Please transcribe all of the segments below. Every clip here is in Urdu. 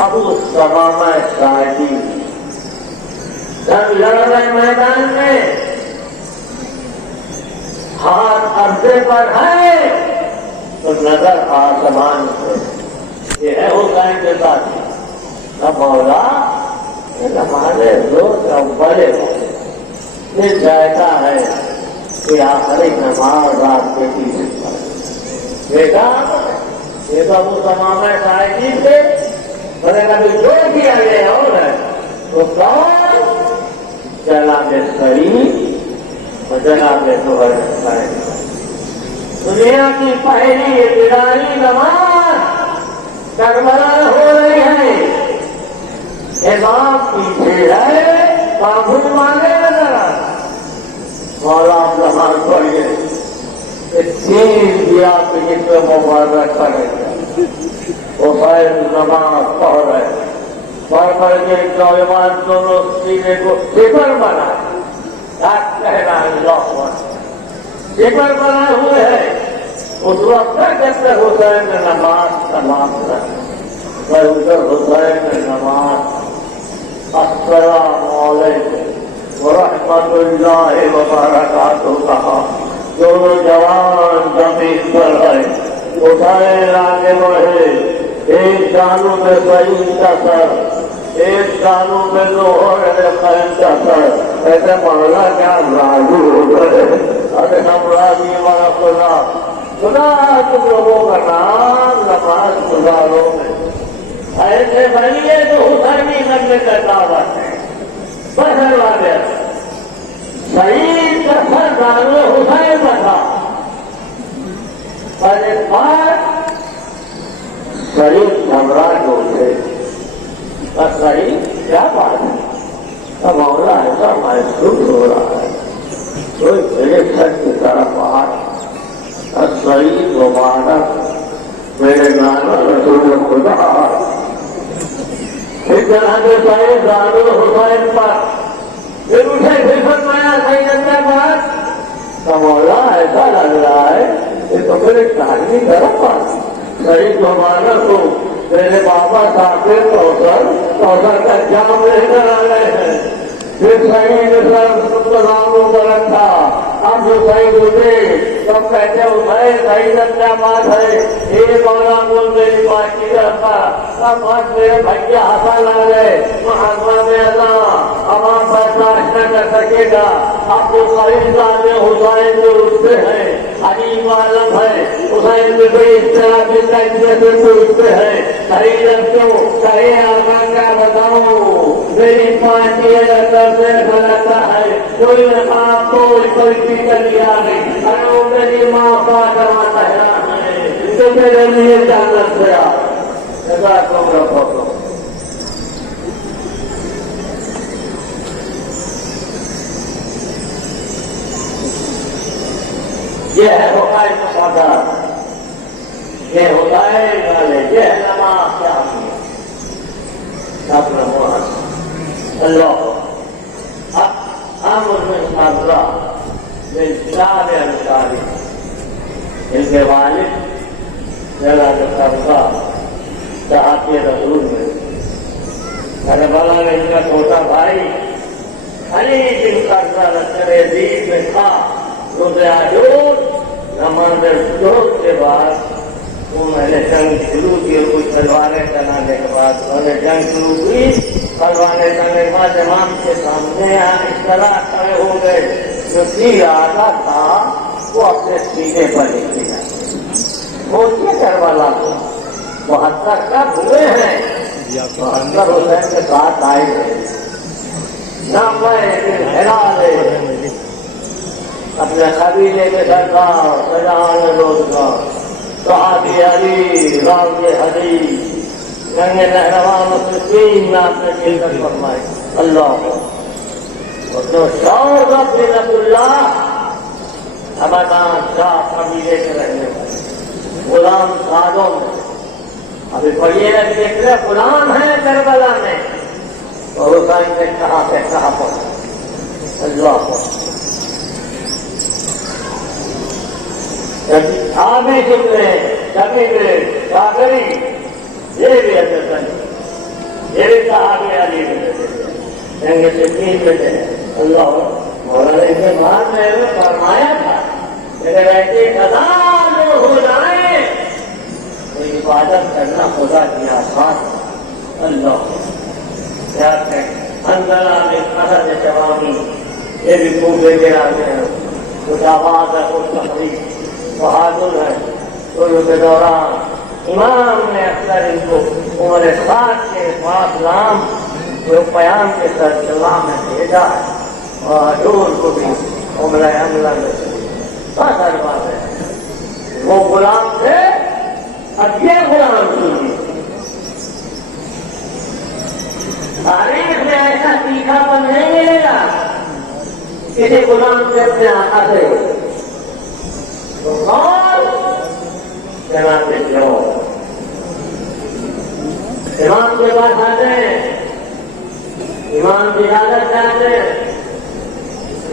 اب اس تمام شاہدی جب لڑ رہے میدان میں ہاتھ عرصے پر ہے تو نظر آسمان سے یہ ہے حسین کے ساتھ نہ مولا یہ ہمارے لوگ بڑے یہ جائزہ ہے کہ آخری نماز رات کے پیچھے دیکھا یہ تو وہ تمام شاہدی سے بڑے کبھی جو کیا گیا اور ہے تو کون جناب شریف اور جناب سہر دنیا کی پہلی ابتدائی نماز کربلا ہو رہی ہے امام پیچھے ہے تعبد مانگے ذرا مولا آپ نماز پڑھیے تین دیا پہ جتنے مبارک پڑے گا وہ خیر نماز پڑھ رہے پڑھ کے نوجوان دونوں سینے کو سپر بنا کہنا سپر بنا ہوئے ہیں اس وقت تک جب تک حسین نے نماز تمام کر ادھر حسین نے نماز السلام علیکم ورحمۃ اللہ وبرکاتہ کہا دونوں جوان زمین پر ہے حسین آگے بڑھے ایک جانو میں صحیح کا سر ایک جانو میں ظہر خیم کا سر ایسے مولا کیا راضی ہو گئے ارے ہم راضی ہمارا خدا تم لوگوں کا نام نماز گزارو ایسے بنیے تو حسینی کرنے کا دعوت ہے بسر والے صحیح کا سر ڈالو حسین کا تھا پر ایک بار شریف گھبراہٹ ہوتے بس صحیح کیا بات ہے اب مولا ایسا محسوس ہو رہا ہے کوئی میرے سر کی طرف آ صحیح مبارک میرے نانا رسول خدا پھر جناب صحیح دارو حسین پر پھر اسے پھر فرمایا صحیح جنتے پر مولا ایسا لگ رہا ہے یہ تو پھر ایک کہانی طرف آ صحیح مبارک کو میرے بابا صاحب کوثر کا جام لے کر آ رہے ہیں پھر صحیح نام برت تھا اب جو صحیح اٹھے سب کہتے ہیں صحیح کیا بات ہے یہ مولا بول میری بات کی رہتا اب بات میرے بھیا ہنسا لا گئے محمد میں اللہ عوام برداشت نہ کر سکے گا اب جو صحیح جانے حسین جو اٹھتے ہیں عجیب عالم ہے حسین میں کوئی اس طرح کی طرح سے پوچھتے ہیں صحیح لگتوں صحیح آگا کیا بتاؤ میری پارٹی سے بناتا ہے کوئی آپ کو کوئی کر لیا نہیں ارے میری ماں کا کرواتا ہے تو میرے لیے جانت گیا یہ ہے حسین کا سادہ یہ حسین والے یہ ہے نماز کیا اللہ عامر میں حاضرہ بالکتاب انصاری ان کے والد جلال قرضہ صحابی رسول میں کربلا میں ان کا چھوٹا بھائی علی بن قرضہ لشکر یزید میں تھا روز عاشور نماز ظہر کے بعد میں نے جنگ شروع کی اور کچھ تلواریں چلانے کے بعد انہوں نے جنگ شروع کی تلواریں چلانے کے بعد امام کے سامنے اس طرح کھڑے ہو گئے جو تیر آتا تھا وہ اپنے سینے پر لے کے جاتے سوچیے کربلا کو 72 کب ہوئے ہیں 72 حسین کے ساتھ آئے گئے نہ میں حیران ہے اپنے قبیلے کے سردار سجان روزگار صحابی علی راوی حدیث جنگ نہروان سے 3 نام سے مل کر فرمائے اللہ اور جو شور رب اللہ ابدان شاہ قبیلے کے رہنے والے غلام سادوں میں ابھی پڑھیے دیکھ رہے غلام ہیں کربلا میں اور حسین نے کہا سے کہا پر اللہ آگے کتنے کبھی کاغری یہ بھی اچھا میرے صحابی علی جنگ صفین میں تھے. اللہ مولانا کے بعد میں نے فرمایا تھا اگر ایسے ہزار لوگ ہو جائیں تو عبادت کرنا خدا کی آسان. اللہ کیا کہیں اندرا میں حضرت جوانی یہ بھی خوبے کے آگے ہیں. کچھ آواز ہے کچھ تحریک بہادر ہے. شروع کے دوران امام نے اکثر ان کو عمر خاص کے پاس نام جو پیام کے سلسلہ میں بھیجا ہے اور حضور کو بھی عمرہ حملہ میں بہتر بات ہے. وہ غلام تھے اب یہ غلام سنی. تاریخ میں ایسا تیکھا پر نہیں ملے گا کسی غلام سے اپنے آقا سے. تو کون جناب جو امام کے پاس آتے ہیں امام کی اجازت چاہتے ہیں.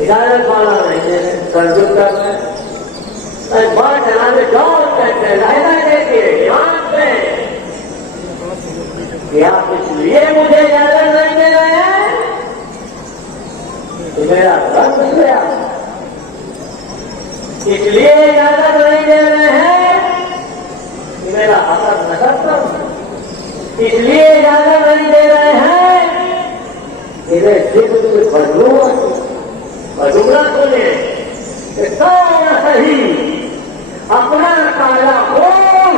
اجازت والا نہیں ہے ترجم کرتے ہیں بہت جناب جوڑ کہتے ہیں ظاہر دیکھیے امام سے کہ آپ اس لیے مجھے اجازت نہیں دے رہے ہیں کہ میرا رنگ لیا. اس لیے اجازت نہیں دے رہے ہیں کہ میرا حسد نشر کروں. اس لیے اجازت نہیں دے رہے ہیں کہ میرے جسم سے بدلنا سنے کہ کون صحیح اپنا کالا خون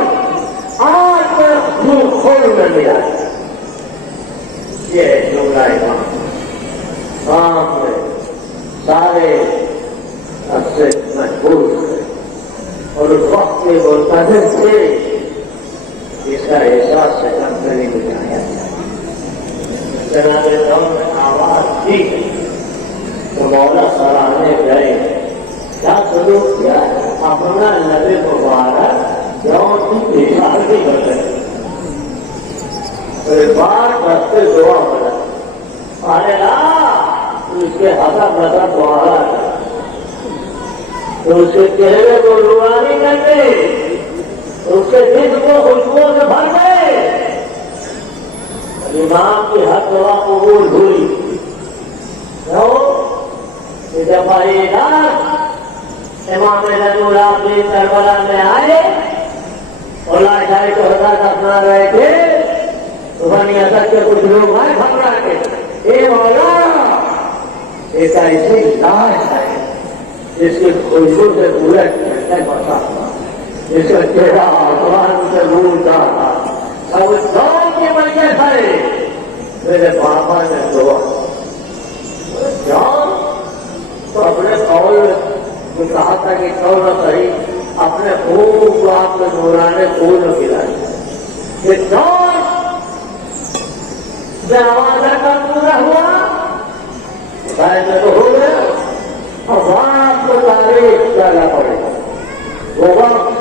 آج میں خون میں ملا. یہ جملہ امام میں سارے اب سے مجبور تھے اور اس وقت کے منتظر تھے اس کا احساس سے کم نہیں بجایا. جناب دور میں آواز دی تو مولا سراہنے گئے. کیا سلوک کیا اپنا نبی مبارک جون کی پیشاب بھی کر رہے. ایک بار رستے دعا بنا ارے اس کے حسب نظر دوارا تو اس کے چہرے کو روانی کرتے اس کے دل کو خوشبو سے بھر گئے. امام کی ہر دعا قبول ہوئی. جب بھائی امام نور آبی کربلا میں آئے اور لاشائی کو حضرت اپنا رہے تھے تو بنی اسد کے کچھ لوگ آئے گھبرا کے اے مولا ایک ایسی لاش ہے جس کی خوشبو سے پورے گھنٹے بسا تھا جس کا چہرہ آسمان سے بھولتا تھا. اب اس دور کی وجہ سے میرے پاپا نے دعا جان تو اپنے قول میں کہا تھا کہ کون نہ صحیح اپنے خون کو آپ نے نورانے خون میں پلائے. یہ جان جنازہ کا پورا ہوا میں تو ہو گیا اب آپ کو تاریخ کرنا پڑے گا. وہ وقت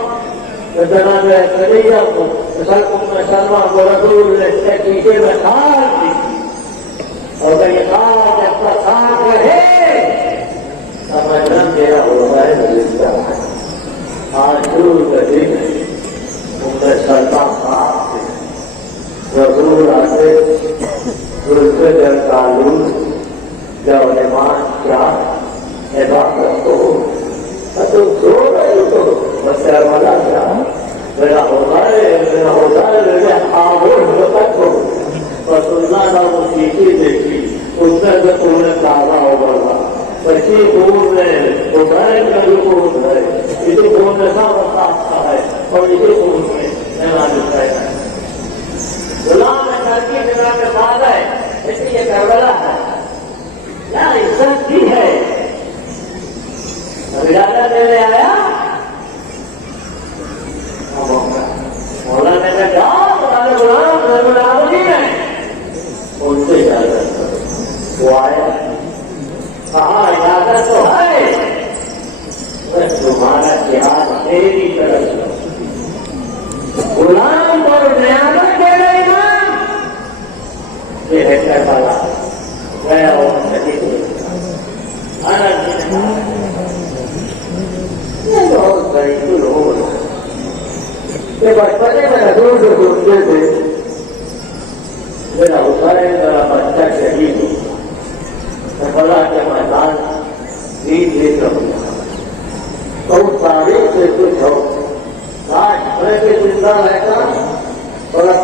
جنازہ خدیجہ کو سلمان کو رسول نے پیچھے میں کھال دی اور کہیں کھال اپنا کھال رہے سمجھنا میرا ہوتا ہے. آج شروع کا دن ان میں سلمان صاحب تھے رسول آتے دوسرے جن قانون جب نماز کیا عبادت کو تو سو رہے تو بچہ والا کیا میرا ہوتا ہے میرے آبود ہوتا تو سننا تھا وہ چیزیں دیکھی اس میں سے تم نے تازہ ہوگا بچی خون میں اتارے کا جو خون ہے اسی خون میں سب صاف ہے اور اسی خون میں نماز ہے. غلام ترکی جگہ کے بعد ہے اس لیے کربلا ہے کیا عزت کی ہے. اجازت دینے آیا مولانا نے کہا غلام جی ہے ان سے اجازت وہ آیا کہا اجازت تو ہے بس تمہارا جہاد تیری طرف غلام پر نیامت دے رہے نا یہ ہے والا گیا وہ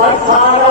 18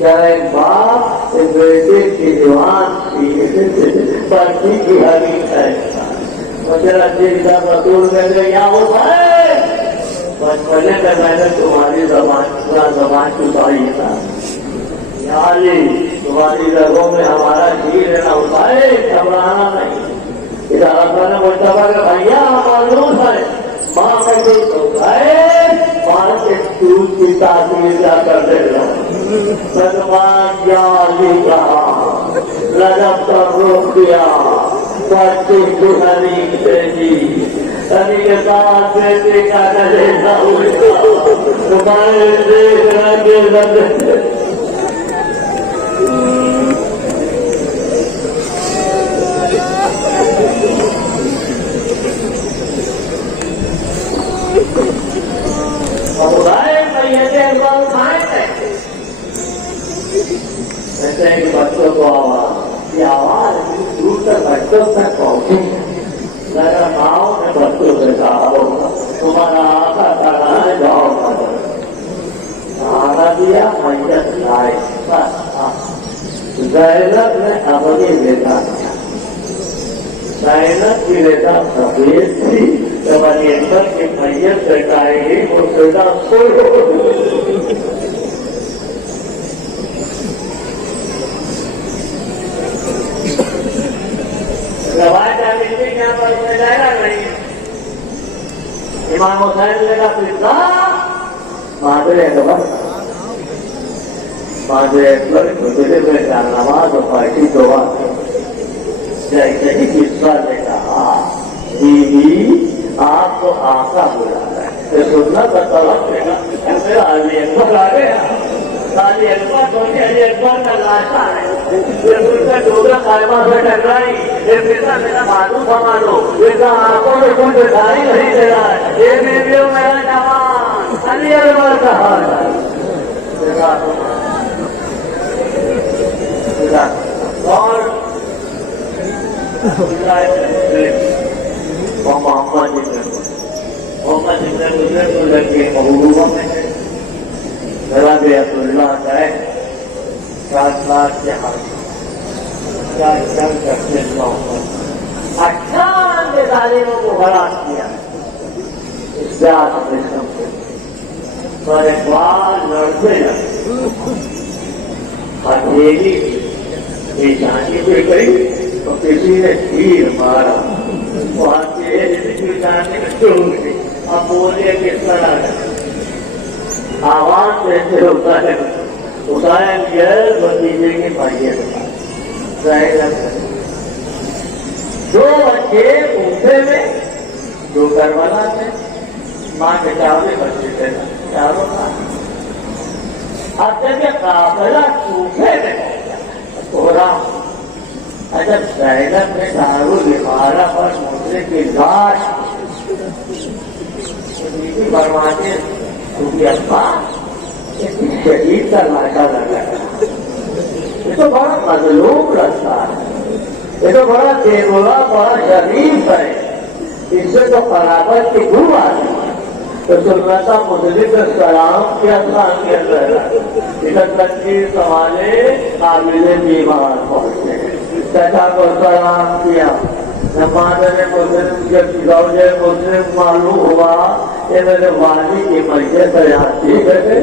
کیا ایک باپ ایک بیٹے کی جوان پرچی کی حقیقت ہے مجھے رسول میں کیا ہوتا ہے بچپنے میں میں نے تمہاری زبان چاہیے تھا تمہاری رگوں میں ہمارا جی لینا ہوتا ہے گھبرانا نہیں ادارہ نے بولتا تھا کہ بھیا معلوم ہے ماں کا جو ہوتا ہے ماں کے دودھ کی تاثیر کیا کر دے گا سلمان کہا رجب کر روک دیا بچی دلہنی بیٹی ہری کے ساتھ بیٹے کا نجیسا ہوئے تمہارے دیکھ رہے لگے بچوں کو آواز یہ آواز دور تک بچوں تک پہنچی میرا گاؤں نے بچوں سے کہا ہوگا تمہارا آقا کہا ہے جاؤ آگا دیا میت لائے زینب نے اپنی بیٹا دیا زینب کی بیٹا سفید تھی جب اندر کی میت بیٹائے گی وہ بیٹا سوئی روایت آگے کیا پر اس میں جائے گا نہیں امام حسین لے گا پتا مادر اکبر میں نماز اور پارٹی دعا جیسے ہی قصہ نے کہا بیوی آپ کو آقا بلا رہا ہے سننا کا طلب لے گا میرا علی اکبر آ گیا علی اکبر سوچے علی اکبر کا لاشا ہے ان کا ڈوگرا قائمہ سے ٹکرائی یہ پیسہ میرا معلوم مانو یہ آنکھوں میں کچھ دکھائی نہیں دے رہا ہے یہ بیویوں میرا جوان علی اکبر کا حال ہے اور محمد گزر کو لگے محبوبہ میں میرا بھی عبداللہ کا ہے 7 لاکھ کے ہاتھ کیا چل کرتے اچھا تعلیموں کو ہراس کیا اس سے آپ نے سمجھے پر ایک بار لڑتے لگے اکیلی جانے پہ گئی تو کسی نے تیر مارا وہاں سے جانے میں چھوڑ گئی اب بولے کس طرح آواز کیسے ہوتا ہے حسین یہ بتیجے کی بھائیے دو بچے پوچھے میں جو کروانا تھے ماں کے چارویں بچے تھے چاروں کا اب جب یہ قافلہ چوکھے میں ہو رہا اجب زینب نے دارو لمارا پر موسے کی لاش بروانے کیونکہ ابا شہید کا لاشا لگا یہ تو بڑا مظلوم رستہ ہے یہ تو بڑا دیولا بڑا شریف ہے اس سے تو قرابت کی دور آتی ہے تو سنتا مدلک السلام کے اندر کے اندر ادھر تک کی سوالے قابل بیمار پہنچے چچا کو سلام کیا نماز نے مسلم جب زوجے مسلم معلوم ہوا کہ میرے والد کی میت آتی ہے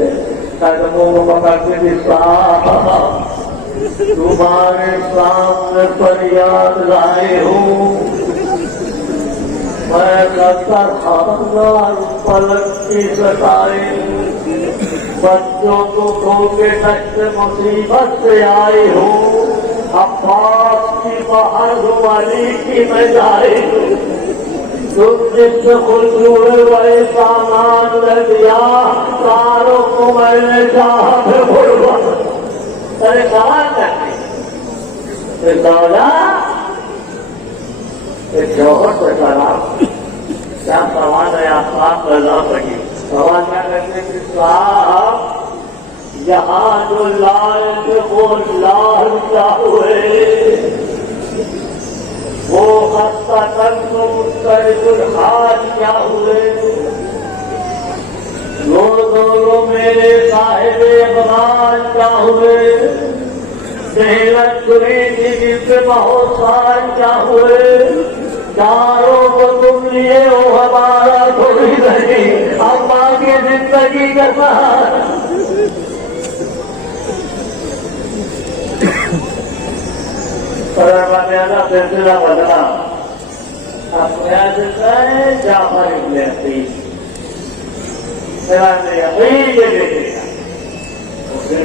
قدموں کو پکڑ کے تمہارے سامنے فریاد لائے ہوں میں ستر ہزار پلک کی ستائے بچوں کو کھو کے ٹچ مصیبت سے آئی ہوں عباس کی بہر والی کی میں جائے ہوں تم جس خوشبو والے سامان لے دیا ساروں کو میں نے چاہ بھولوا ارے سوال کرتے دولا ایک جوہر سے سلام کیا سوال ہے آپ صاحب کرنا پڑی سوال کیا کرتے کہ صاحب یہاں جو لال وہ لال کیا ہوئے وہ خستہ کر کو مسترد الحال کیا ہوئے دونوں میں میرے صاحب اقبال کیا ہوئے، محنت تمہیں جن سے بہت سال کیا ہوئے، چاروں کو تم لیے ہو ہمارا تھوڑی نہیں، اما کی زندگی کا سہارا۔ میرا سلسلہ بدلا، اب میرا سلسلہ ہے جعفر ابن عقیل، میرا یقین یہ دیکھے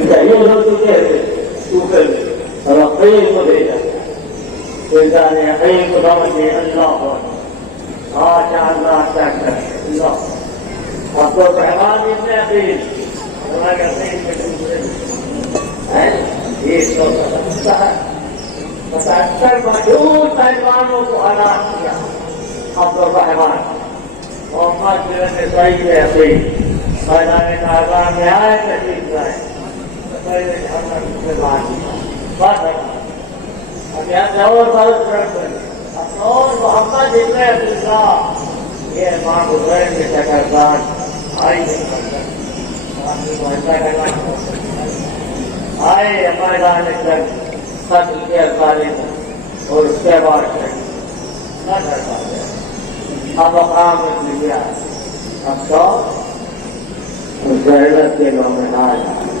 گا یوں ہو چکے تھے اوپر اور عقیل کو دے جاتا انسان یقین کو سمجھے اللہ ہو آج اللہ تک اللہ اب تو پہوان ابن عقیل ہمارے عقیل کے دوسرے یہ تو سمجھتا ہے 77 مشہور پہلوانوں کو ہلاک کیا عبد الرحمان محمد بن سعید عقیل میدان کاربار میں آئے تشریف لائے پہلے ہمارے مسلمان بات ہے اب یہاں اور فرض کرتے اور محمد ابن عبداللہ یہ امام حسین کے شکردار آئی آئے میدان جنگ قتل کے ازاری اور اس کے بعد نہ کر پاتے اب مقام لیا اب تو ضرورت کے لوگ میں آ جائے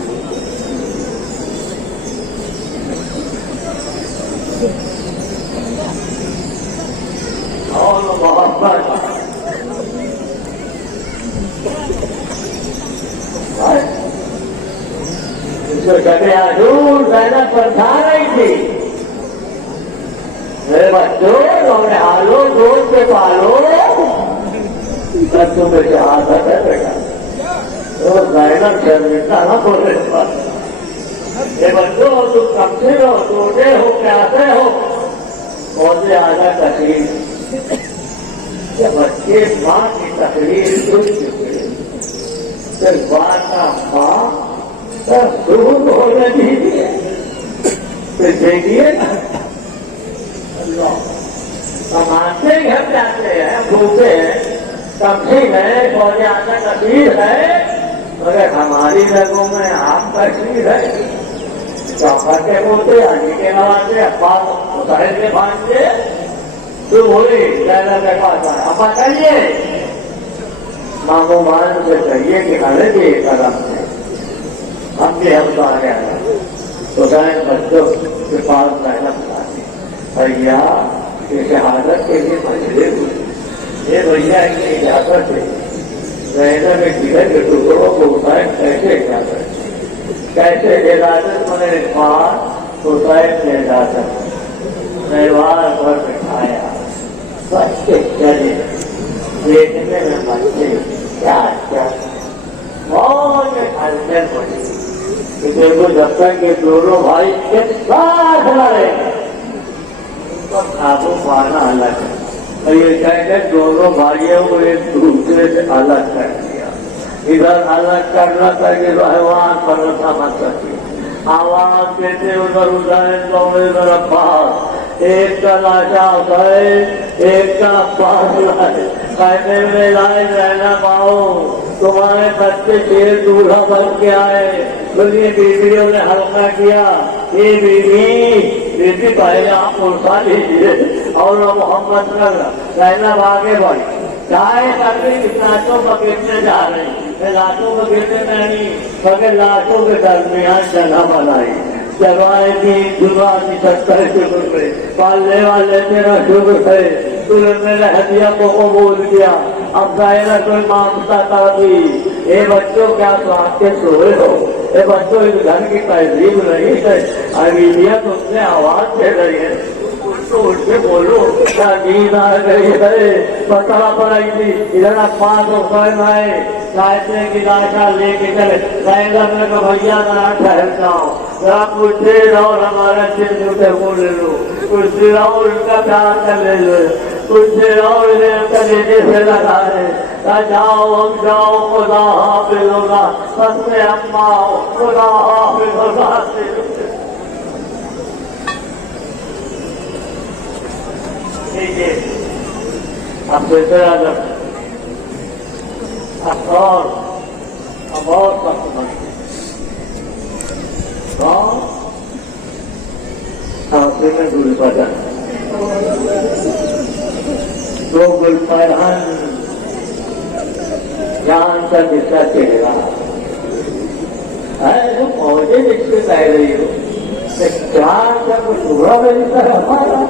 اور محبت جو جگہ دور زینب پر جا رہی تھی میرے بچوں تمہیں آلو دوست کے پالو بچوں میں شہادت ہے بیٹا تو زینب شرمندہ نہ بولے یہ بچوں تم کمزور ہو چھوٹے ہو پیاسے ہو پودے آدھا تقریر کہ بچے ماں کی تقریر سن چکے پھر بات کا ماں دور ہونے دیجیے پھر دیکھیے مانتے گھر جاتے ہیں بھوکے ہیں سبزی ہے پودے آدھا تقریر ہے مگر ہماری جگہوں میں آپ تقریر ہے چوکھا کے بولتے آگے کے نوازے افواہ مظاہر کے باندھتے تو بولی زیادہ کے پاس ابا کریے ماموں مان سے کہیے کہ ہمیں بھی ایک قدم ہے ہم بھی ہم تو آگے آئے تو ذہن بچوں کے پاس محنت کرتے بھیا یہ شہادت کے لیے مجھے یہ بھیا کی اجازت ہے رہنے میں گرے کے ٹکڑوں کو اٹھائے کیسے اجازت کیسے اجازت میں نے بات حسین نے اجازت پریوار پر بٹھایا بچے چلے دیکھنے میں بچے کیا کیا بہت ہلچل پڑی دیکھو جب تک یہ دونوں بھائی کے ساتھ لڑے ان کو قابو پانا الگ ہے اور یہ کہتے دونوں بھائیوں کو ایک دوسرے سے الگ کر دیا ادھر الگ کرنا تھا کہ رحمان پر رسا مت سکے آواز دیتے ادھر ادھر دوڑے ادھر پاس ایک کا لاشا ادھر ایک کا پاس لائے کہنے میں لائے رہنا پاؤ تمہارے بچے شیر دولہا بن کے آئے بولے بیویوں نے ہلکا کیا یہ بیوی پہلے آپ اٹھا لیجیے اور محمد کہنا آگے بڑھ چاہے تقریب لاشوں پکڑنے جا رہے ہیں لاشوں پکڑنے میں نہیں مگر لاشوں کے درمیان جگہ بنائی جگہ کی دنیا کی 70 شکر پہ پالنے والے میرا شکر ہے تم میرے ہدیہ کو قبول کیا اب ظاہر کوئی مانگتا تھا بھی اے بچوں کیا تو آپ کے سوئے ہو اے بچوں اس گھر کی تہذیب نہیں ہے امیلیہ تم سے آواز دے رہی ہے تو اٹھ کے بولو کیا نیند آ گئی ہے بتلا پڑائی تھی ادھر آپ 5 حسین آئے کہتے کی لاشا لے کے چلے ظاہر میں کہ بھیا ذرا ٹھہر جاؤ ذرا کچھ دیر اور ہمارا دل جھوٹے کو لے لو کچھ دیر اور ان کا پیار کر لے لو کچھ دیر اور کلیجے سے لگا ہے جاؤ ہم جاؤ خدا حافظ ہوگا بس میں اما خدا حافظ ہوگا اب دوسرا اور بہت سخت بنی آپے میں گل بدن دو گل پرہن جان کا جس کا چہرہ جو پودے جس سے کہہ رہی ہو جان کا کوئی ٹکڑا میں جس کا ہمارا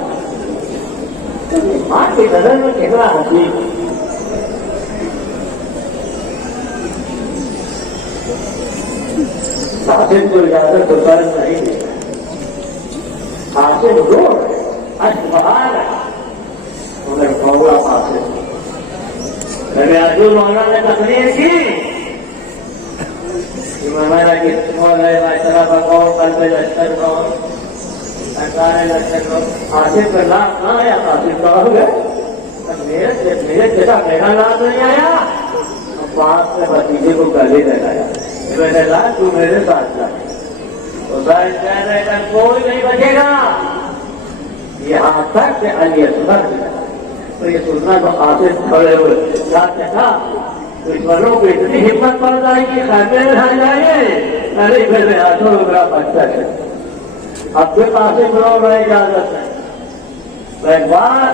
ماں کی نظر میں کتنا حسین حاصل کو اجازت تو فرض نہیں ہے حاصل رو ہے اشبہار ہے مگر بہوا حاصل نبی عزیز مولانا نے تقریر کی مولانا کی مولا معاشرہ کا قوم قلب لشکر قوم ارکان لشکر قوم حاصل کا نام نہ آیا حاصل کا ہو گیا میرے جیسا میرا نام نہیں آیا باپ سے بتیجے کو گلے لگایا میں نے کہا تو میرے ساتھ جا حسین کہہ رہے تھے کوئی نہیں بچے گا یہاں تک کہ علی اصغر تو یہ سننا تو حاصل کھڑے ہوئے جاتے تھا دشمنوں کو اتنی ہمت پڑ جائے گی خیمے میں آ جائے ارے میرے ہاتھوں میں میرا بچہ ہے اب بھی قاسم رو رہے اجازت ہے ایک بار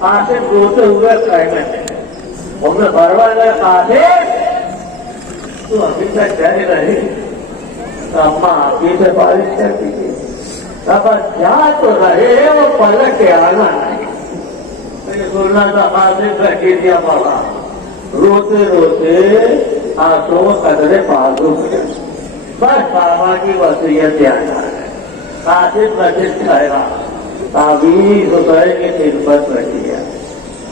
قاسم روتے ہوئے خیمے میں ہم نے بھروا لے قاسم تو ابھی تک جائے رہی اما آگے سے بارش کرتی تھی اب جا تو رہے وہ پلٹ کے آنا نہیں سننا تھا قاسم بیٹھی دیا بابا روتے روتے آنسوں قدرے پاس ہو گیا بس بابا کی وصیت دھیان ہے قاسم مسجد ٹھہرا تعویذ حسین کی خدمت بیٹھی ہے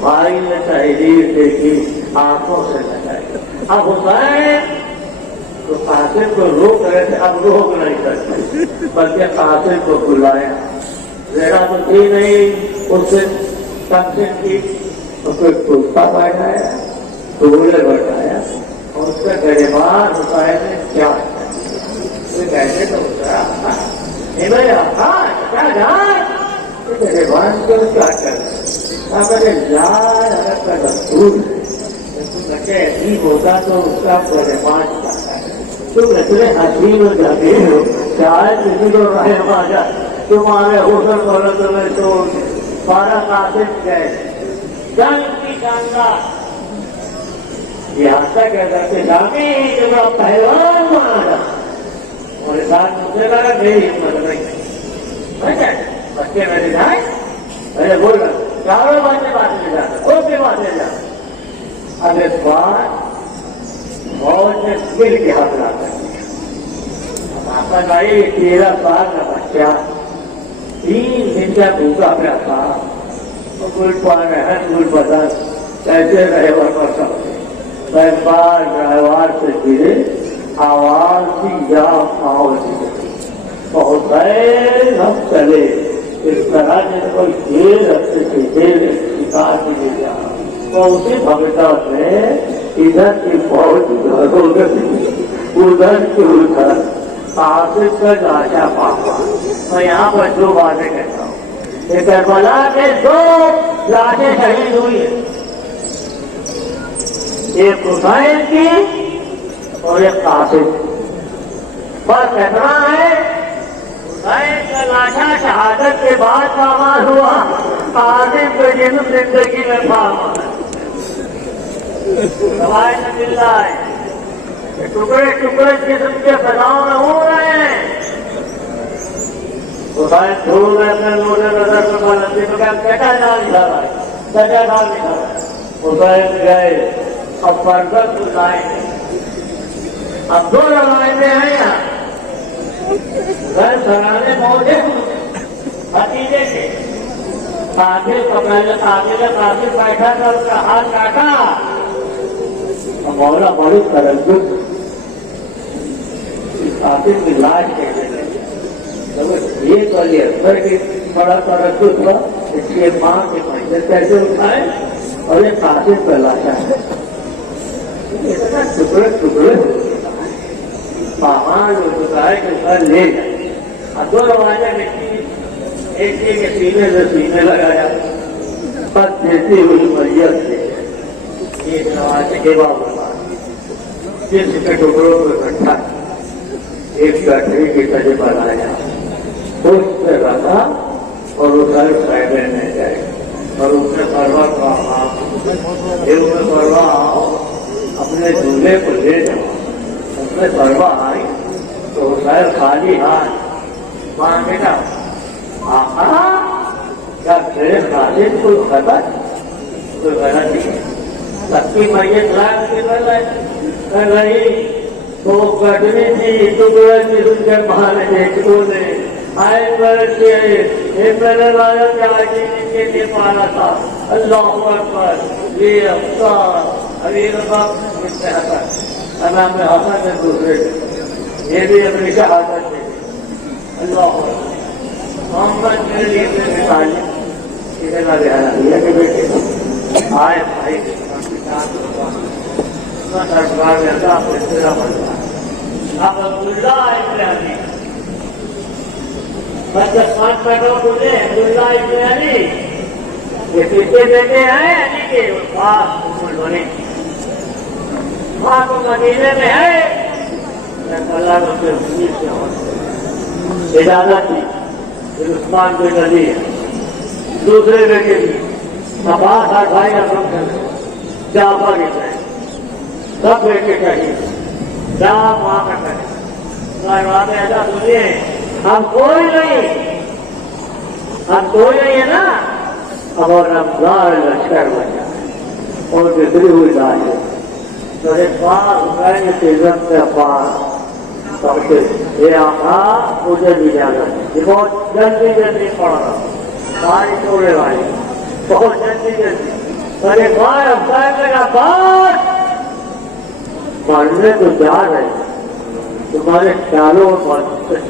بھائی نے تحریر دیکھی آنکھوں سے لگائی اب حسین تو قاسم کو روک رہے تھے اب روک نہیں سکتے بلکہ قاسم کو بلایا ذرا تو تھی نہیں اس سے تقسیم کی اس کو کتا بیٹھایا ٹولے بیٹھایا اور اس کا گریبان حسین نے کیا کہتے تو کیا جان گریبان کو کیا کر جان اگر کا دستور بچے عجیب ہوتا تو اس کا گریبان تم اتنے حسین ہو جاتے ہو شاید کسی کو رحم آ جائے تمہارے حسن دولت میں تو بارہ قاسم گئے جنگ کی شاندار یہاں تک اگر سے جامی جو بڑا پہلوان مانا جاتا اور ساتھ مجھے لگا میری ہمت نہیں بچے میرے جائیں میں بول رہا چاروں باتیں باتیں جاتا وہ بھی باتیں جاتا اب اس بار فوج نے مل کے ہاتھ لاتا آپ بھائی 13 سال کا بچہ 3 دن کا بھوکا پیا تھا گل پان ہے گل بدن کیسے رہے ورپر سکتے بار ڈرائیوار سے گرے آواز کی یا ماحول کی بہت ہم چلے اس طرح سے کوئی دیر رکھتے تھے دیر شکار کے لیے جا تو اسی بھگتا میں ادھر کی فوج ادھر کی ادھر قاسم کا لاشا پاپا میں یہاں پر 2 باتیں کہتا ہوں کہ کربلا میں 2 لاشیں شہید ہوئی ہیں ایک حسین کی اور ایک قاسم فرق اتنا ہے حسین کا لاشا شہادت کے بعد پامال ہوا قاسم کے جسم زندگی میں پامال روایت ملتا ہے ٹکڑے ٹکڑے جسم کے فضاؤں میں ہو رہے ہیں حسین دھول میں اپنے لوٹے نظر کو غلطی میں کٹا ڈال دکھا رہا ہے کٹا ڈال دکھا رہا ہے حسین گئے اب فرزت کو لائیں اب 2 روایتیں ہیں یہاں گھر سرانے پہنچے بھتیجے کے قاتل کا پہلے قاتل بیٹھا تھا اس کا ہاتھ کاٹا مولا بڑی تردد قاتل کی لاش کہنے لگے ایک والی اندر کی بڑا تردد ہوا اس کے ماں کے پیسے کیسے اٹھائے اور یہ قاتل کا لاشا ہے ٹکڑے ٹکڑے سامان ہوتا ہے کہ سر لے جائے 2 روایتیں لکھی ایک کے سینے سے سینے لگایا بس دیتی ہوئی میت سے ایک روایت کے بعد جس کے ٹکڑوں کو اکٹھا ایک گٹری کی طرح بنایا، اس سے رکھا اور اس سائڈ میں جائے اور اس نے پروا کہا پروا اپنے دولہے کو لے جاؤ. اس میں پروا آئی تو حسین خالی ہاتھ مانگے نا آقا کیا تیرے خالد کوئی خطر کوئی غلطی ہے؟ سب کی میت رات کی کر رہی تو گٹری تھی ٹکڑے کی اس کے بہانے دیکھوں نے آئے بڑھتے ایک میرے والا کے آگے کے لیے پانا تھا. اللہ اکبر یہ افسار ابھی رباب اس سے حسن امام حسن ہے دوسرے یہ بھی اپنی شہادت ہے. اللہ اکبر محمد میرے لیے مثال کسی کا دھیان دیا کہ بیٹے آئے بھائی سرکار میں اللہ فیصلہ بنتا اب عبداللہ ابن علی بس جب 5 پیٹوں بولے عبداللہ ابن علی یہ پیچھے بیٹے ہیں علی کے پاس بولنے وہاں تو مدینے میں ہے اللہ رب العزت سے ہوتا اجازت تھی پھر عثمان بن علی ہے دوسرے بیٹے بھی عباس اور بھائی اپنے جعفر کے سب بیٹے چاہیے کیا وہاں کا کرے وہاں پہ ایسا سنیے ہم کوئی نہیں ہے نا اور رمضان لشکر بچا اور بگڑی ہوئی لاش ہے تو ایک بار حسین کی عزت سے پاس یہ آقا مجھے بھی جانا یہ بہت جلدی پڑ رہا ساری چھوڑے والی بہت جلدی اور ایک بار حسین کا بات پڑھنے تو جا رہے تمہارے خیالوں اور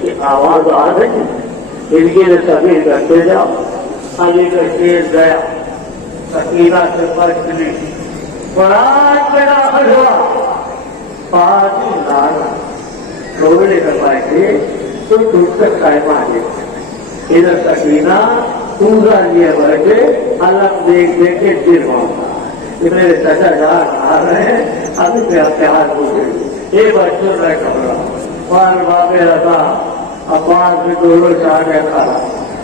کی آواز آ رہی ان کے لیے سبھی کرتے جاؤ. علی کا شیر گیا سکینہ سے بچ لی برات میں داخل ہوا پاکی لانا روڑے کر پائے گے تو ٹوٹ کر قائم آ گئے ادھر سکینہ پورا لیے بیٹھے الگ دیکھ کے گر ہوگا میرے چچا جان آ رہے ہیں ابھی میرا پیار پوچھے یہ بچوں کا کپڑا بار بابے رہتا عباس بھی دونوں چاہ گیا تھا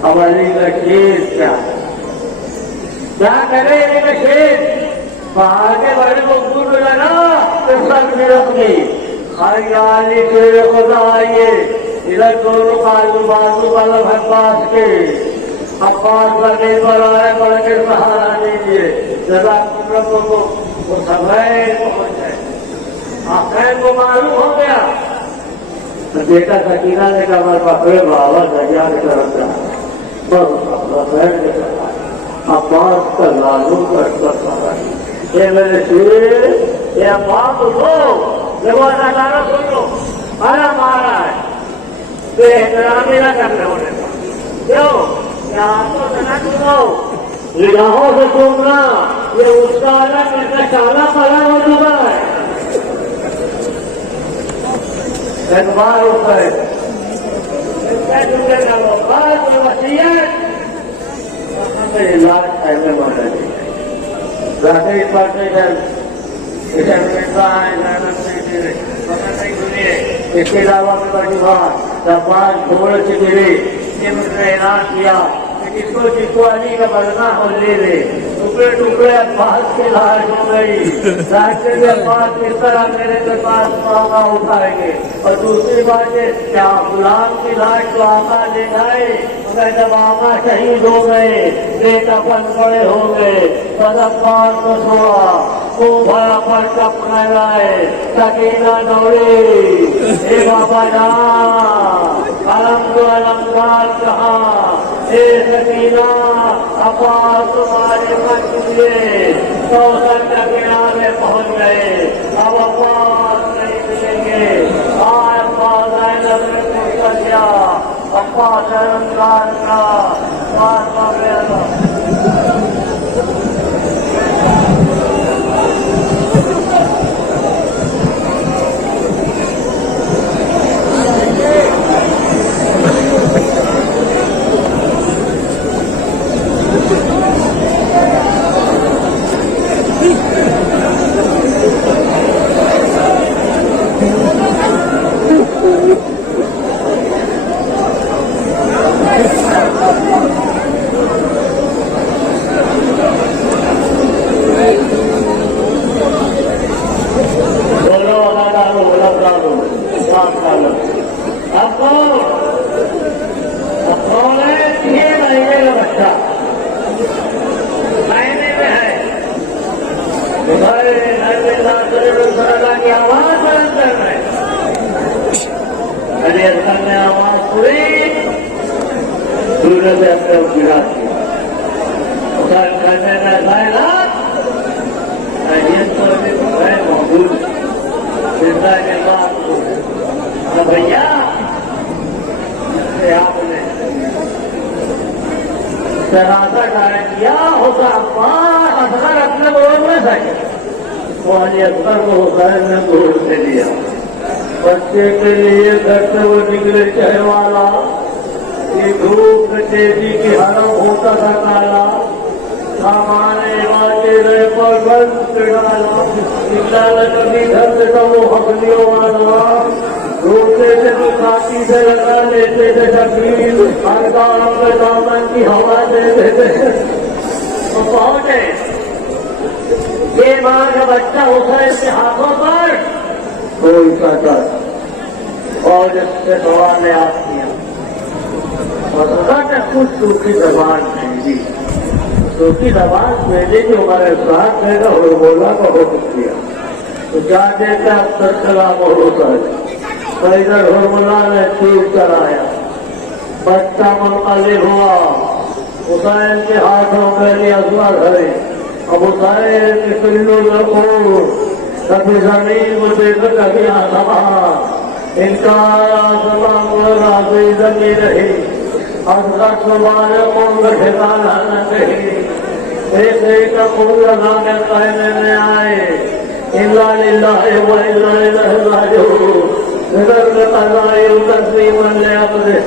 اب علی کا شیر کیا کرے علی کا شیر باہر کے بڑے کو دور لگا تو سب بھی رکھنی خالی علی کے خدا آئیے ادھر دونوں بازو والا عباس کے عباس کا دل پر آئے بڑھ کے سہارا دیجیے جزاکم ربوں کو وہ سبھائے پہنچ گئے آخر کو معلوم ہو گیا تو بیٹا سکینہ نے کہا ہمارے پکڑے بابا دریا کی طرف جا بس بیٹھ کے عباس کا لالو کا یہ میرے شیر یہ عباس اٹھو جب وہ نظارہ سن لو مارا مارا ہے بے احترامی نہ کرنے ہونے کیوں یہاں سے نہ سنو نگاہوں سے سننا یہ اس کا الگ اس کا چالا پڑا ہو چکا ہے اعتبار ہوتا ہے وسیعت علاج ایسے بن رہے ذاتی پارٹیشن اس کے علاوہ بڑی بات جاپان چھوڑ سے گرے یہ مجھ نے اعلان کیا جس کو علی کا بدنا ہو لے لے ٹکڑے ٹکڑے عباس کی لاش ہو گئی ڈاکٹر کے عباس کس طرح میرے کے پاس مانگا اٹھائیں گے اور دوسری بات ہے کیا غلام کی لاش تو آقا لے جائے مگر جب آقا شہید ہو گئے بیٹا پن بڑے ہو گئے تب عباس کو چھوڑا کو بھرا پر چپنا لائے سکینہ دوڑی اے بابا جان علم تو علمدار کہاں اے سکینہ عباس تمہارے مجھے کوثر کے کنارے پہنچ گئے اب عباس نہیں ملیں گے آئے عباس زینب نے پوچھا کیا عباس علمدار کا بات بابے اللہ جھولے سے اپنے گرا دیا. حسین کہنے میں کائنات یہ تو ہے موجود زندہ کے بعد بھیا آپ نے جنازہ ٹائم کیا ہوتا اصغر اپنے بول نہ سکے وہ علی اکبر کو حسین نے گھوڑ سے لیا. بچے کے لیے گھر سے وہ نکلے چہر والا یہ دھوپ میں تیزی کی حرم ہوتا تھا کالا سامان عبادے رہے پر بند پہ ڈالا نکالا کبھی گھر سے تو وہ حقلیوں والا روتے تھے تو کاٹی سے لگا لیتے تھے شکیل ہر کام کے دامن کی ہوا دیتے تھے. تو پہنچے یہ ماں کا بچہ حسین کے ہاتھوں پر کوئی سچا اور اس سے سوال نے آپ کیا اور خدا نے کچھ سوکھی زبان بھیجی سوکھی زبان بھیجی جو ہمارے ساتھ ہے نا اور بولا کا حکم کیا تو کیا دیتا اب تک کلام ہوتا ہے ادھر حرملا نے تیر چلایا بچہ منقلب ہوا حسین کے ہاتھوں میں لیے اسلحہ دھرے. اب حسین کے پلوں میں خون کبھی زمین کو دیکھ کبھی آسمان ان کا آسمان راضی زمین رہی اصغر صبح قوم کا ٹھکانا نہ کہیں ایسے کا خون لگانے کہنے میں آئے الا للہ و الا الیہ راجعون ادھر میں قضائی تسلیم نے اپنے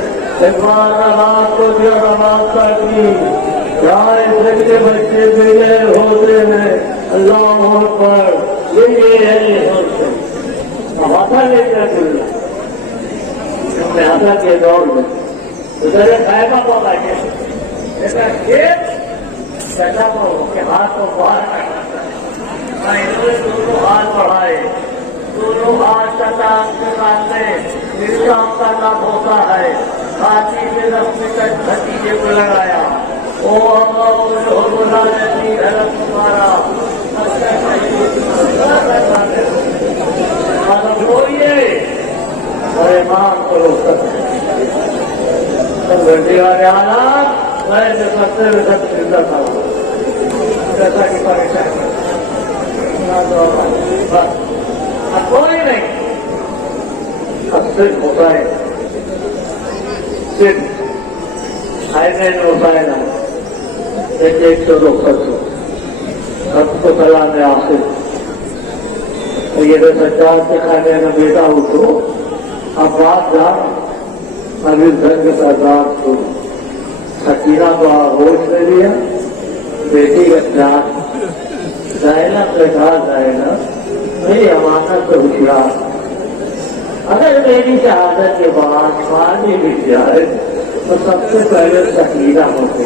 ایک بار رات کو جو رات کی کیا اس کے بچے بگڑے ہوتے ہیں اللہ اکبر یہ ہے یہ سوچتے ہمارا لے کر لہٰذا کے دور میں ادھر خیمہ کو بیٹھے ایسا کھیت پیسہ کے ہاتھ کو باہر انہوں نے دونوں ہاتھ بڑھائے دونوں ہاتھ کا کام کے سامنے کام کا نام ہوتا ہے ہاتھی سے رسمی تک بھتیجے کو لگایا تمہارا ایمان کرو سب گھنٹے والے آنا میں سب زندہ تھا جیسا کہ پریشانی کوئی نہیں اب صرف ہوتا ہے صرف ہوتا ہے نا 102 سب کو سلام ہے آپ سے یہ تو سچار کے کھانے میں بیٹا اٹھو اب بات جان ابھی گھر کے سردار کو سکینہ کو آغوش لے لیا بیٹی کا جان جائے نا پیسہ جائے نا میری امانت تو ہوشیار اگر میری شہادت کے بعد مانی بھی جائے تو سب سے پہلے سکینہ ہوتے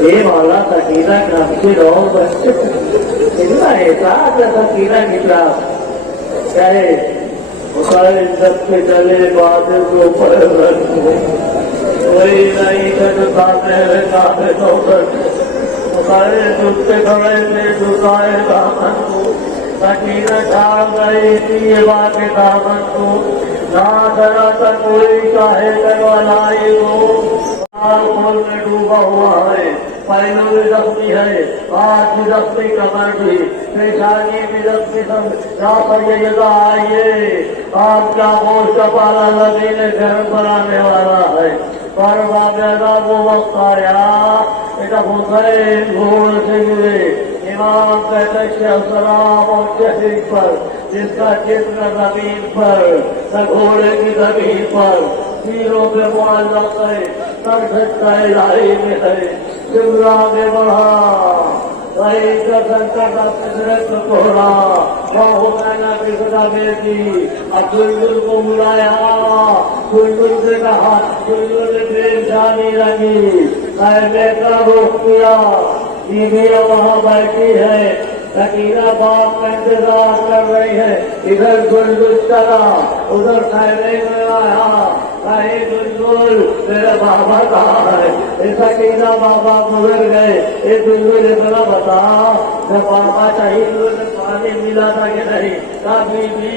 یہ والا سکینہ نام سے رہو بچے اتنا احساس ہے سکینہ کی کلاس چاہے حسین جب سے چلے بادل کو پر وہی نہیں کرتا میرے کافی تو حسین جھکتے کھڑے سے جھکائے دامن کو سکینہ چھاڑ گئی تھی یہ بات دامن کو نہ ذرا تک کوئی چاہے کروائی ہو کھول میں ڈوبا ہوا ہے پہلو بھی زخمی ہے ہاتھ بھی زخمی کمر بھی پیشانی بھی زخمی یہ آئیے آپ کا گوشت پالا نبی نے گھر بنانے والا ہے پر باقاعدہ وہ وقت آیا حسین گھوڑ سے گرے امام کہتے السلام اور شہید پر جس کا جسم زمین پر نہ گھوڑے کی زمین پر تیروں پہ معلق ہے سر جھٹکا الہی میں ہے شملہ میں بڑھا وہی کا سنکٹ قدرت کوڑا وہ حسین کی خدا بیٹی اب بلبل کو بلایا بلبل سے کہا بلبل نے پریشانی لگی میں کا روک کیا بیوی وہاں بیٹھی ہے سکینہ باپ کا انتظار کر رہی ہے. ادھر گلگل چلا, ادھر خیمے میں آیا. گلگل میرا بابا کہاں ہے؟ سکینہ بابا گزر گئے. یہ گلگل اتنا بتا, جب بابا شہید ہوئے پانی ملا تھا کہ نہیں؟ کبھی بھی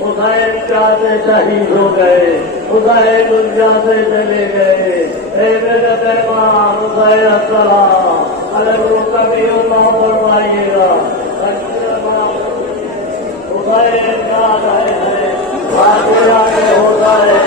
حسین چاہتے شہید ہو گئے, حسین ان جاتے چلے گئے. اے میرے پیغام حسین السلام, اگر وہ کبھی اللہ فرمائیے گا. حسین کا آگے ہے, آگے آگے ہوتا ہے.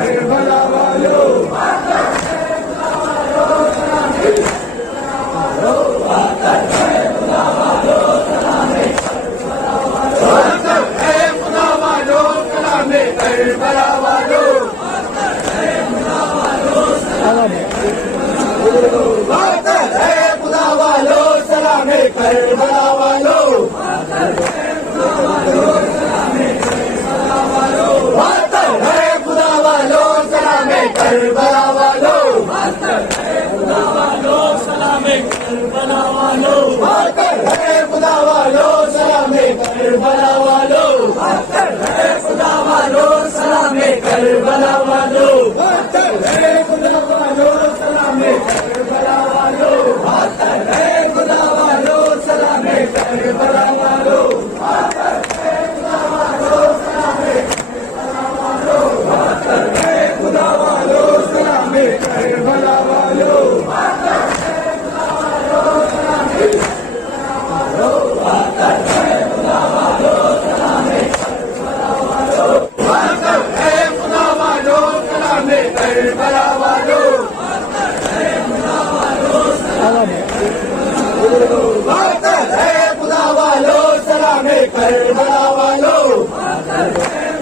کربلا والو کربلا والو ماتم ہے خدا والو سلام کربلا والو ماتم ہے خدا والو سلام کربلا والو ماتم ہے خدا والو سلام کربلا والو ماتم ہے خدا والو سلام کربلا والو ماتم ہے خدا والو سلام کربلا والو ماتم ہے خدا والو سلام کربلا والو ماتم ہے خدا والو سلام کربلا والو ماتم ہے خدا والو سلام کربلا والو ماتم ہے خدا والو سلام کربلا والو ماتم ہے خدا والو سلام کربلا والو ماتم ہے خدا والو سلام کربلا والو ماتم ہے خدا والو سلام ماتم ہے خدا والو سلام کربلا والو ماتم ہے خدا والو سلام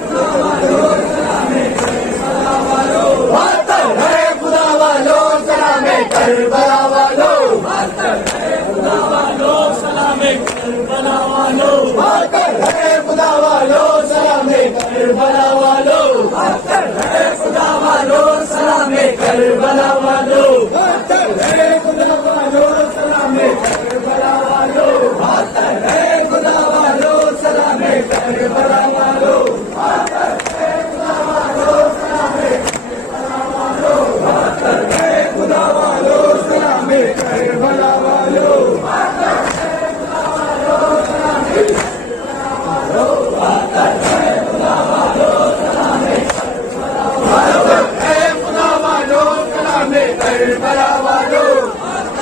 کربلا والو ماتم ہے خدا والو سلام کربلا والو ماتم ہے خدا والو سلام کربلا والو ماتم ہے خدا والو سلام کربلا والو ماتم ہے خدا والو سلام کربلا والو ماتم ہے خدا والو سلام کربلا والو ماتم ہے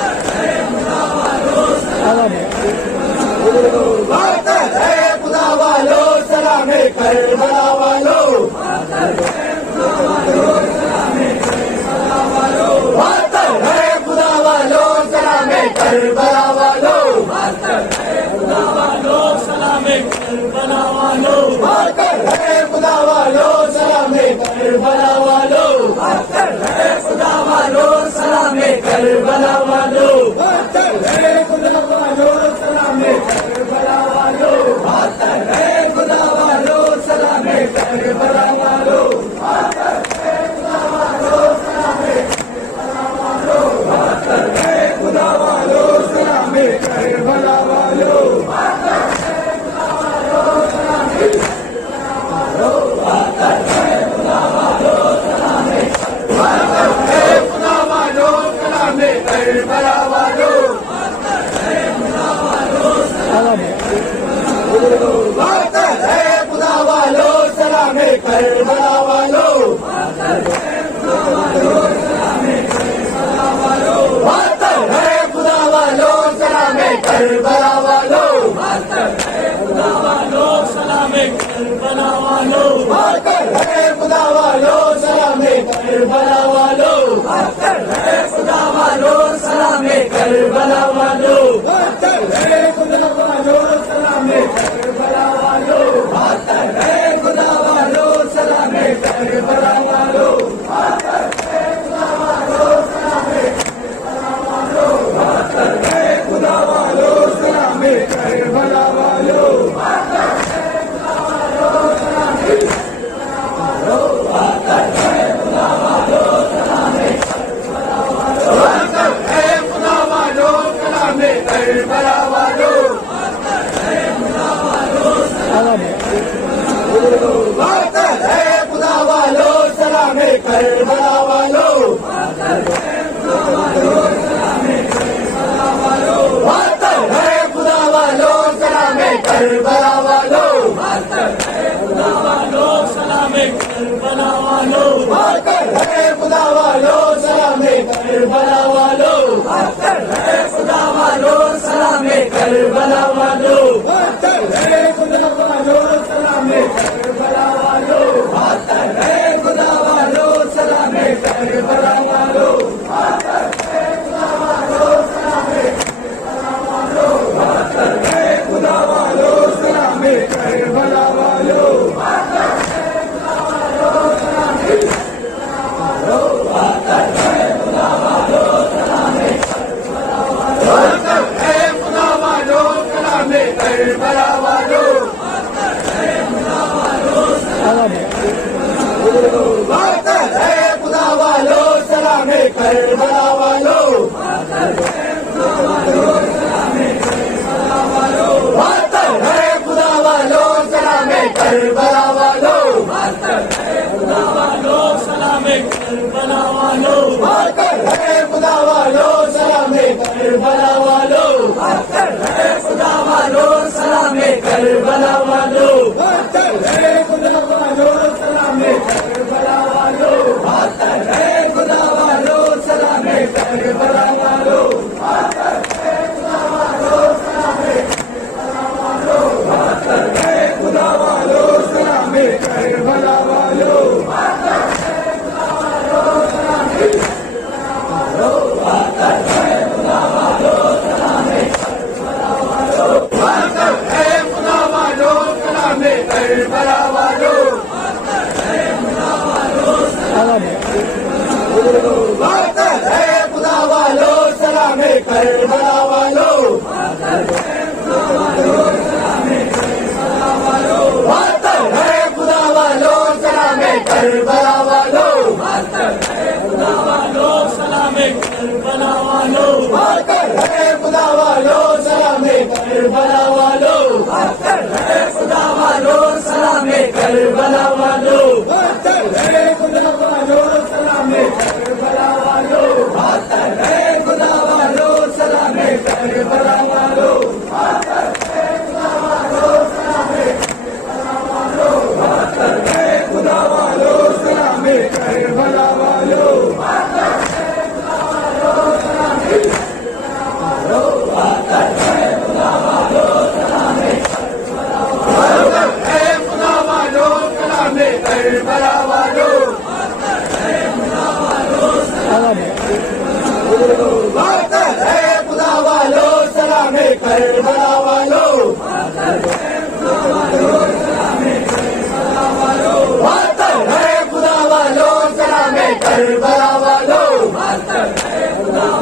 خدا والو سلام کربلا والو ماتم ہے خدا والو سلام کربلا والو ماتم ہے خدا والو سلام کربلا والو ماتم ہے خدا والو سلام کربلا والو ماتم ہے خدا والو سلام کربلا والو ماتم ہے خدا والو سلام کربلا والو ماتم ہے خدا والو سلام ماتم ہے خدا والو سلام کربلا والو ماتم ہے خدا والو سلام کربلا والو ماتم ہے خدا والو سلام کربلا والو ماتم ہے خدا والو سلام کربلا والو ماتم ہے خدا والو سلام کربلا والو ماتم ہے خدا والو سلام کربلا والو ماتم ہے خدا والو سلام کربلا والو ماتم ہے خدا والو سلام کربلا والو ماتم ہے خدا والو سلام کربلا والو ماتم ہے خدا والو سلام کربلا والو ماتم ہے خدا والو سلام کربلا والو ماتم ہے خدا والو سلام ماتم ہے خدا والو سلام کربلا والو ماتم ہے خدا والو سلام ماتم ہے خدا والو سلام کربلا والو ماتم ہے خدا والو سلام کربلا والو ماتم ہے خدا والو سلام کربلا والو ماتم ہے خدا والو سلام کربلا والو ماتم ہے خدا والو سلام کربلا والو ماتم ہے خدا والو سلام کربلا والو ماتم ہے خدا والو سلام کربلا والو ماتم ہے خدا والو سلام کربلا والو ماتم ہے خدا والو سلام کربلا والو ماتم ہے خدا والو سلام کربلا والو ماتم ہے خدا والو سلام کربلا والو ماتم ہے خدا والو سلام کربلا والو ماتم ہے خدا والو سلام کربلا والو ماتم ہے خدا والو سلام ماتم ہے خدا والو سلام کربلا والو ماتم ہے خدا والو سلام کربلا والو ماتم ہے خدا والو سلام کربلا والو ماتم ہے خدا والو سلام کربلا والو ماتم ہے خدا والو سلام کربلا والو ماتم ہے خدا والو سلام کربلا والو ماتم ہے خدا والو سلام کربلا والو ماتم ہے خدا والو والو سلام کربلا والو پتھر ہے خدا والو سلام کربلا والو پتھر ہے خدا والو سلام کربلا والو پتھر ہے خدا والو سلام کربلا والو خدا والو سلام کربلا والو کربلا والو پتھر ہے خدا والو سلام کربلا والو پتھر ہے خدا والو سلام کربلا والو پتھر ہے خدا والو سلام کربلا والو پتھر ہے خدا والو سلام کربلا والو پتھر ہے خدا والو سلام کربلا والو پتھر ہے خدا والو سلام کربلا والو پتھر ہے خدا والو سلام کربلا والو خدا والو سلام کربلا والو خدا والو سلام کربلا والو پتھر ہے خدا والو سلام کربلا والو پتھر ہے خدا والو سلام کربلا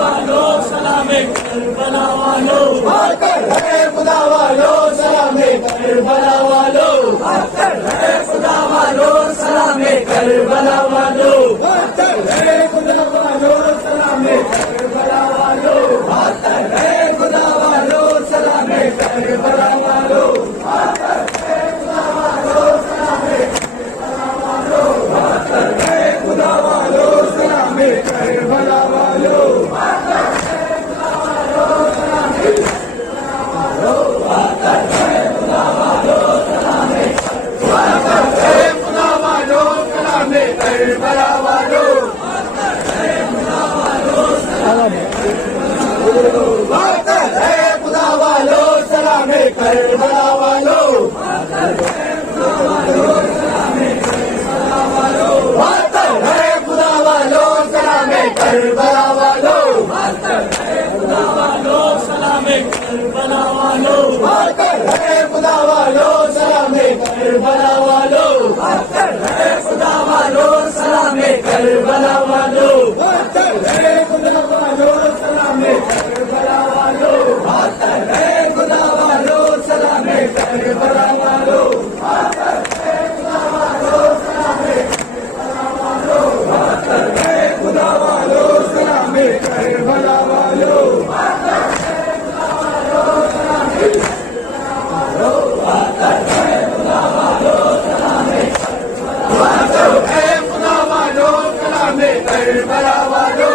والو پتھر ہے خدا والو سلام کربلا والو پتھر ہے خدا والو سلام کربلا والو پتھر ہے خدا والو سلام کربلا والو پتھر ہے خدا والو سلام کربلا والو پتھر ہے خدا والو سلام کربلا والو خدا والو سلام کربلا والو خدا والو سلام کربلا والو پتھر ہے خدا والو سلام کربلا والو پتھر ہے خدا والو سلام کربلا والو پتھر ہے خدا والو سلام کربلا والو پتھر ہے خدا والو سلام کربلا والو پتھر ہے خدا والو سلام کربلا والو پتھر ہے خدا والو سلام کربلا والو پتھر ہے خدا والو سلام کربلا والو خدا والو سلام کربلا والو خدا والو سلام کربلا والو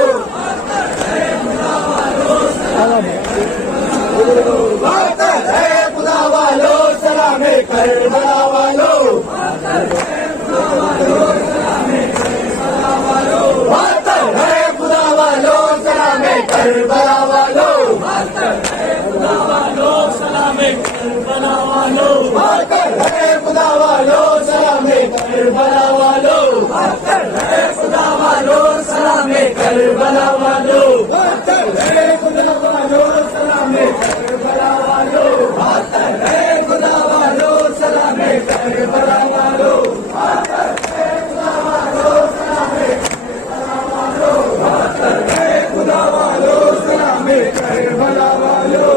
پتھر ہے خدا والو سلام کربلا والو پتھر ہے خدا والو سلام کربلا والو پتھر ہے خدا والو سلام کربلا والو پتھر ہے خدا والو سلام کربلا والو پتھر ہے خدا والو سلام کربلا والو پتھر ہے خدا والو سلام کربلا والو پتھر ہے خدا والو سلام کربلا والو خدا والو سلام کربلا والو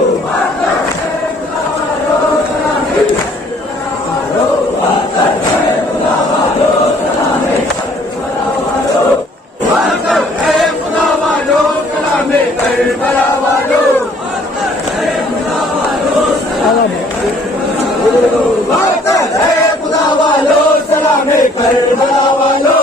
کربلا والو پتھر ہے خدا والو سلام کربلا والو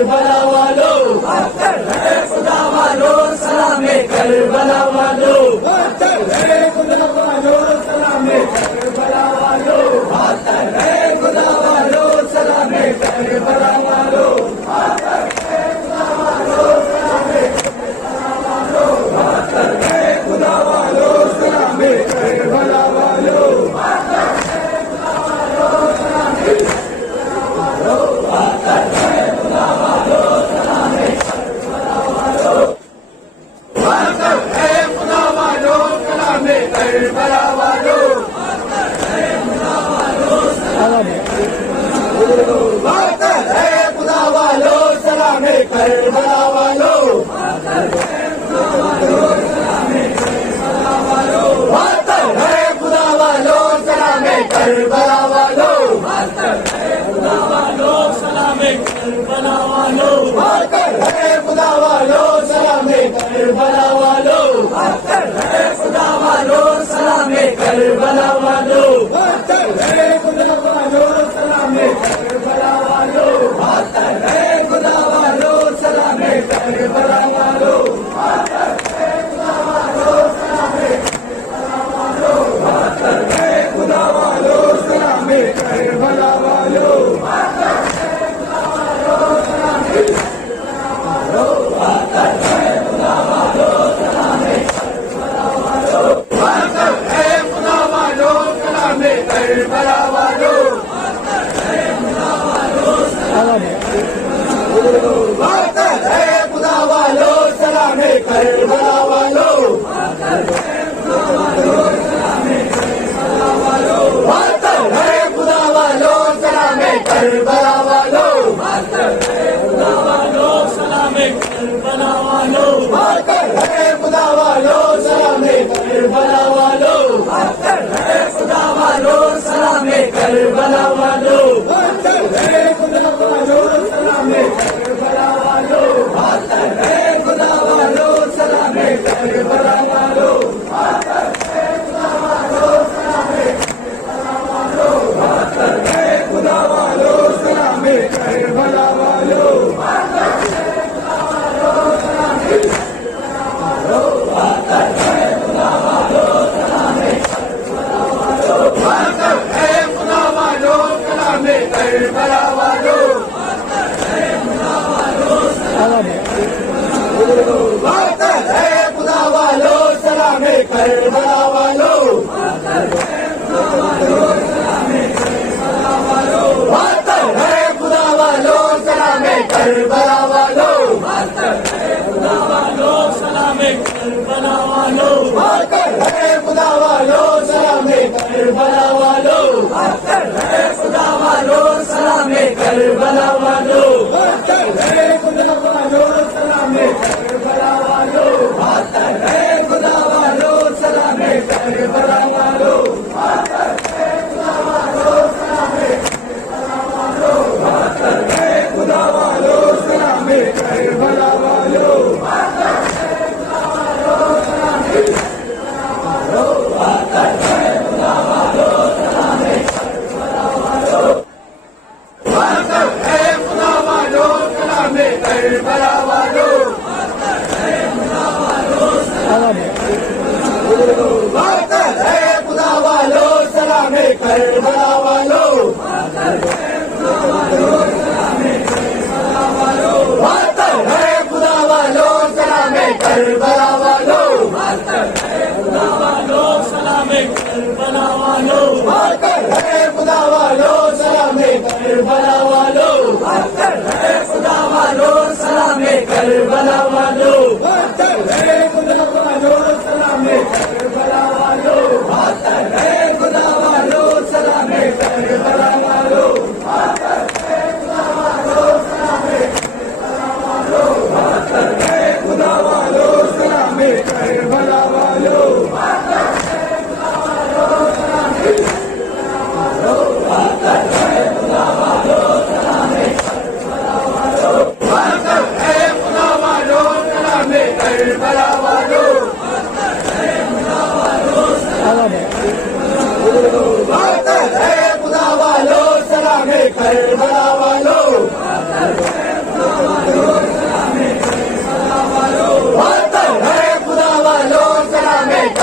کربلا والوں ماتر ہے خدا والو سلام کربلا والو ماتر ہے خدا والوں سلام کربلا والوں ماتر ہے خدا والو سلام کربلا والو ماتر ہے خدا والو سلام کربلا والوں ماتر ہے خدا والو سلام کربلا والو ماتر ہے خدا والوں سلام کربلا والوں ماتر ہے خدا والوں سلام کربلا والوں ماتر ہے خدا والو سلام کربلا والو ماتر ہے خدا والوں سلام کربلا والوں ماتر ہے خدا والو سلام کربلا والو ماتر ہے خدا والوں سلام کربلا والوں ماتر ہے خدا والو سلام کربلا والو ماتر ہے خدا والو سلام ماتر ہے خدا والو سلام کربلا والوں ماتر ہے خدا والو سلام ماتر ہے خدا والو سلام ماتر ہے خدا والوں سلام کربلا والوں ماتر ہے خدا والوں سلام کربلا والوں ماتر ہے خدا والوں سلام کربلا والوں ماتر ہے خدا والو سلام کربلا والو ماتر ہے خدا والوں سلام کربلا والوں ماتر ہے خدا والو سلام کربلا والو ماتر ہے خدا والوں سلام کربلا والوں ماتر ہے خدا والو سلام کربلا والو ماتر ہے خدا والو سلام ماتر ہے خدا والو سلام کربلا والوں ماتر ہے خدا والو سلام ماتر ہے خدا والو سلام ماتر ہے خدا والوں سلام کربلا والوں ماتر ہے خدا والوں سلام کربلا والوں ماتر ہے خدا والوں سلام کربلا والوں ماتر ہے خدا والو سلام کربلا والو ماتر ہے خدا والوں سلام کربلا والوں ماتر ہے خدا والو سلام کربلا والو ماتر ہے خدا والوں سلام کربلا والوں ماتر ہے خدا والو سلام کربلا والو ماتر ہے خدا والو سلام ماتر ہے خدا والو سلام کربلا والوں ماتر ہے خدا والو سلام ماتر ہے خدا والو سلام ماتر ہے خدا والوں سلام کربلا والوں ماتر ہے خدا والوں سلام کربلا والوں ماتر ہے خدا والوں سلام کربلا والوں ماتر ہے خدا والو سلام کربلا والو ماتر ہے خدا والوں سلام کربلا والوں ماتر ہے خدا والو سلام کربلا والو ماتر ہے خدا والوں سلام کربلا والوں ماتر ہے خدا والو سلام کربلا والو ماتر ہے خدا والو سلام ماتر ہے خدا والو سلام کربلا والوں ماتر ہے خدا والو سلام ماتر ہے خدا والو سلام ماتر ہے خدا والوں